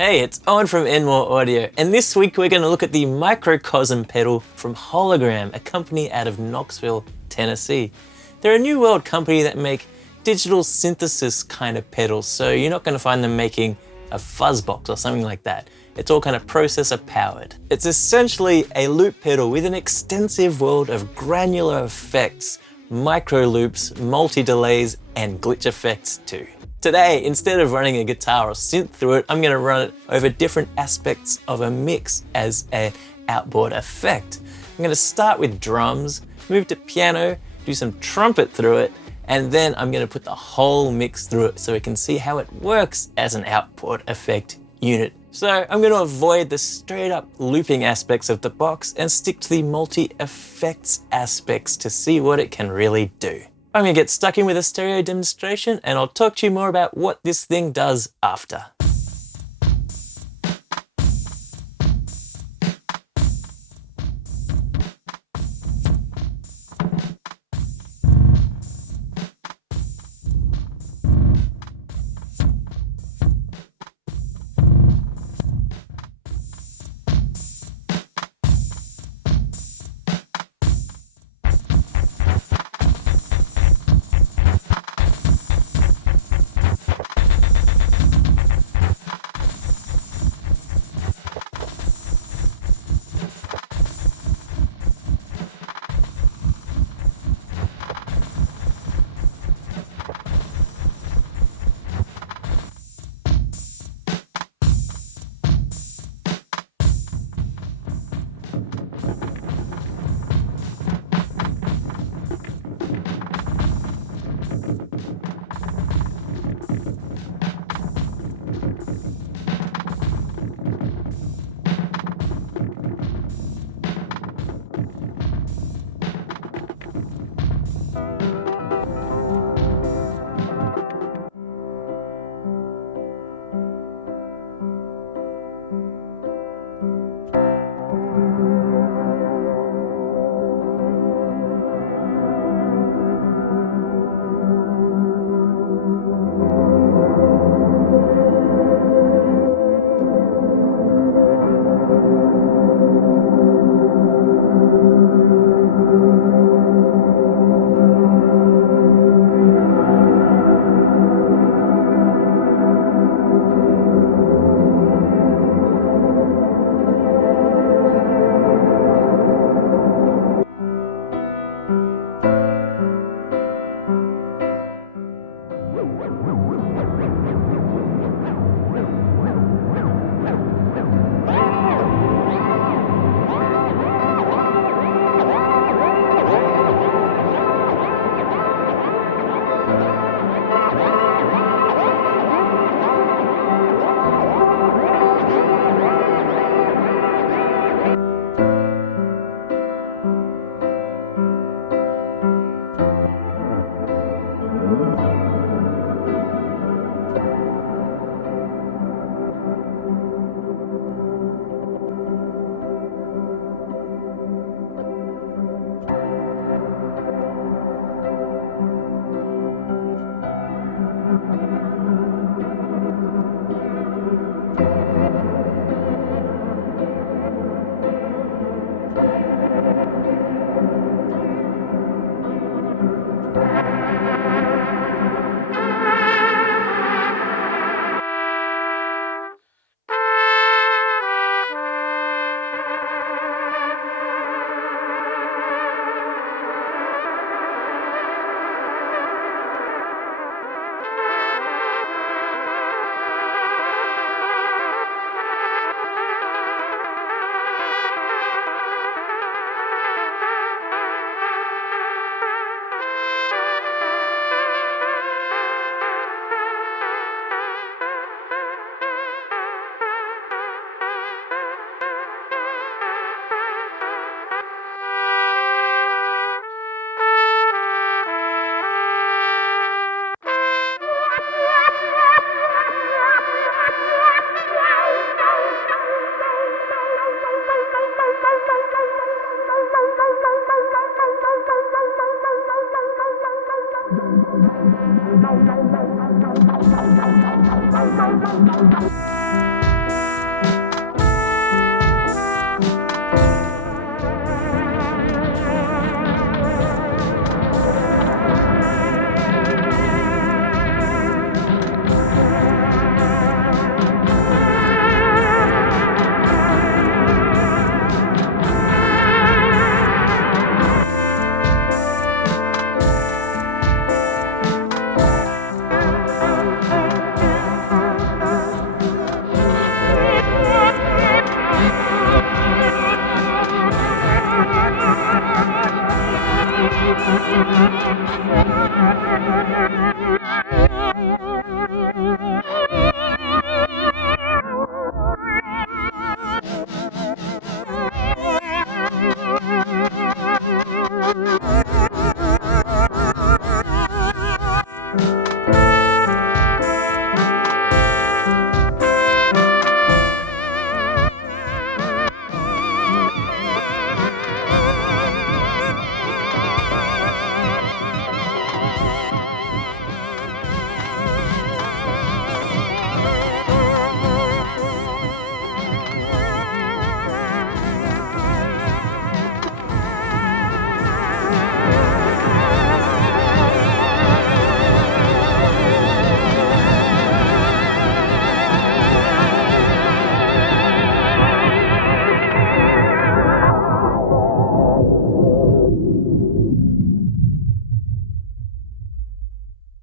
Hey, it's Owen from Enmore Audio, and this week we're going to look at the Microcosm pedal from Hologram, a company out of Knoxville, Tennessee. They're a New World company that make digital synthesis kind of pedals, so you're not going to find them making a fuzz box or something like that. It's all kind of processor powered. It's essentially a loop pedal with an extensive world of granular effects, micro loops, multi-delays, and glitch effects too. Today, instead of running a guitar or synth through it, I'm going to run it over different aspects of a mix as an outboard effect. I'm going to start with drums, move to piano, do some trumpet through it, and then I'm going to put the whole mix through it so we can see how it works as an outboard effect unit. So I'm going to avoid the straight up looping aspects of the box and stick to the multi-effects aspects to see what it can really do. I'm going to get stuck in with a stereo demonstration and I'll talk to you more about what this thing does after.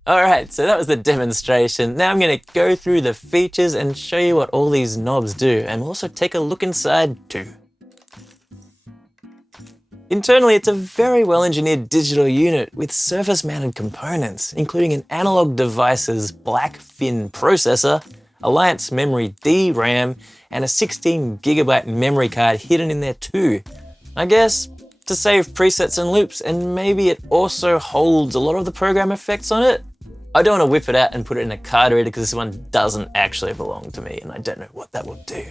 Alright, so that was the demonstration. Now I'm going to go through the features and show you what all these knobs do, and we'll also take a look inside too. Internally, it's a very well-engineered digital unit with surface-mounted components, including an Analog Devices Blackfin processor, Alliance Memory DRAM, and a 16GB memory card hidden in there too. I guess to save presets and loops, and maybe it also holds a lot of the program effects on it. I don't want to whip it out and put it in a card reader because this one doesn't actually belong to me and I don't know what that will do.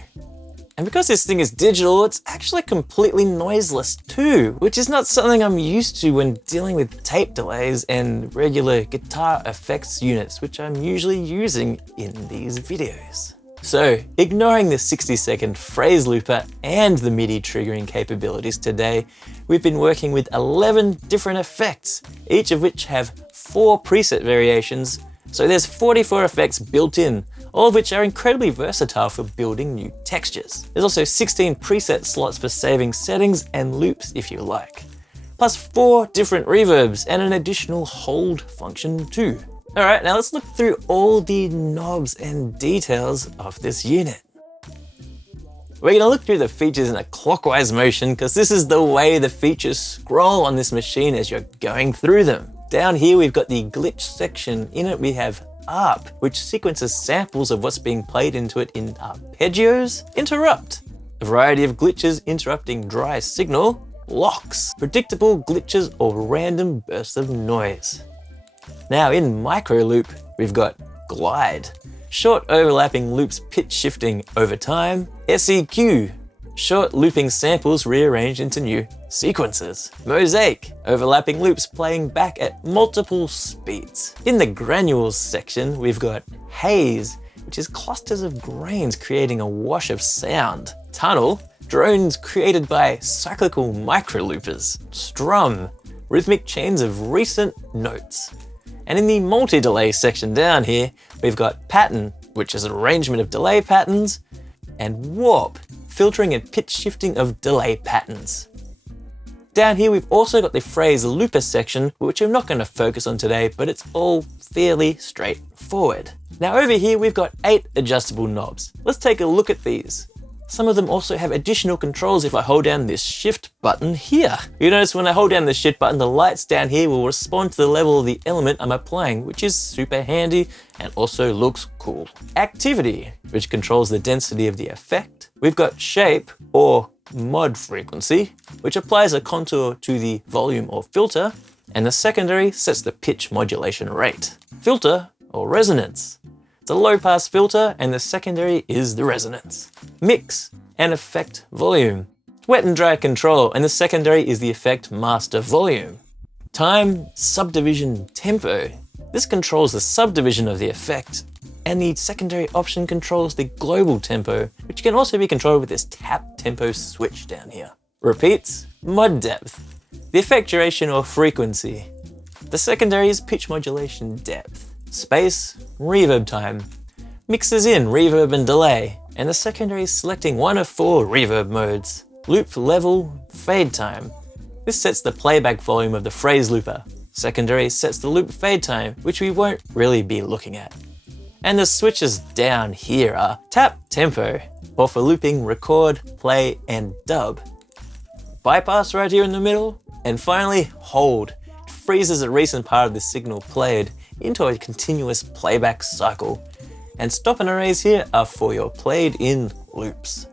And because this thing is digital, it's actually completely noiseless too, which is not something I'm used to when dealing with tape delays and regular guitar effects units, which I'm usually using in these videos. So, ignoring the 60-second phrase looper and the MIDI triggering capabilities today, we've been working with 11 different effects, each of which have 4 preset variations, so there's 44 effects built in, all of which are incredibly versatile for building new textures. There's also 16 preset slots for saving settings and loops if you like, plus 4 different reverbs and an additional hold function too. Alright, now let's look through all the knobs and details of this unit. We're going to look through the features in a clockwise motion because this is the way the features scroll on this machine as you're going through them. Down here we've got the glitch section. In it we have ARP, which sequences samples of what's being played into it in arpeggios. Interrupt, a variety of glitches interrupting dry signal. Locks, predictable glitches or random bursts of noise. Now in micro loop, we've got glide, short overlapping loops pitch shifting over time. SEQ, short looping samples rearranged into new sequences. Mosaic, overlapping loops playing back at multiple speeds. In the granules section, we've got haze, which is clusters of grains creating a wash of sound. Tunnel, drones created by cyclical micro loopers. Strum, rhythmic chains of recent notes. And in the multi-delay section down here, we've got pattern, which is an arrangement of delay patterns, and warp, filtering and pitch shifting of delay patterns. Down here, we've also got the phrase looper section, which I'm not going to focus on today, but it's all fairly straightforward. Now over here, we've got 8 adjustable knobs. Let's take a look at these. Some of them also have additional controls if I hold down this shift button here. You notice when I hold down the shift button, the lights down here will respond to the level of the element I'm applying, which is super handy and also looks cool. Activity, which controls the density of the effect. We've got shape or mod frequency, which applies a contour to the volume or filter, and the secondary sets the pitch modulation rate. Filter or resonance. It's a low pass filter and the secondary is the resonance. Mix and effect volume. Wet and dry control and the secondary is the effect master volume. Time subdivision tempo. This controls the subdivision of the effect and the secondary option controls the global tempo, which can also be controlled with this tap tempo switch down here. Repeats, mod depth. The effect duration or frequency. The secondary is pitch modulation depth. Space, reverb time. Mixes in reverb and delay, and the secondary is selecting one of 4 reverb modes. Loop level, fade time. This sets the playback volume of the phrase looper. Secondary sets the loop fade time, which we won't really be looking at. And the switches down here are tap tempo, or for looping record, play, and dub. Bypass right here in the middle, and finally hold. It freezes a recent part of the signal played into a continuous playback cycle. And stop and erase here are for your played in loops.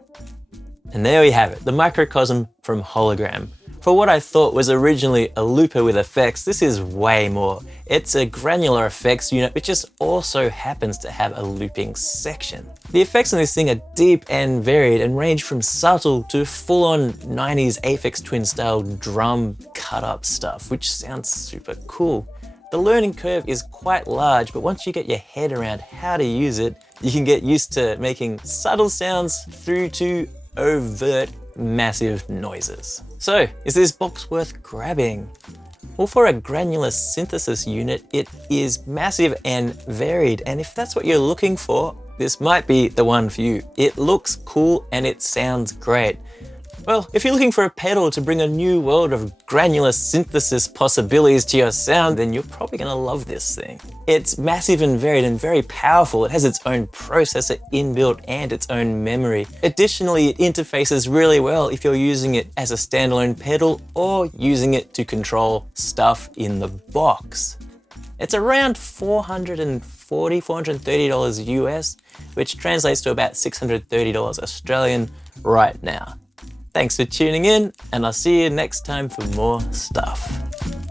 And there we have it, the microcosm from Hologram. For what I thought was originally a looper with effects, this is way more. It's a granular effects unit which just also happens to have a looping section. The effects on this thing are deep and varied and range from subtle to full-on 90s Aphex Twin style drum cut-up stuff, which sounds super cool. The learning curve is quite large, but once you get your head around how to use it, you can get used to making subtle sounds through to overt, massive noises. So, is this box worth grabbing? Well, for a granular synthesis unit, it is massive and varied, and if that's what you're looking for, this might be the one for you. It looks cool and it sounds great. Well, if you're looking for a pedal to bring a new world of granular synthesis possibilities to your sound, then you're probably gonna love this thing. It's massive and varied and very powerful. It has its own processor inbuilt and its own memory. Additionally, it interfaces really well if you're using it as a standalone pedal or using it to control stuff in the box. It's around $430, $430 US, which translates to about $630 Australian right now. Thanks for tuning in, and I'll see you next time for more stuff.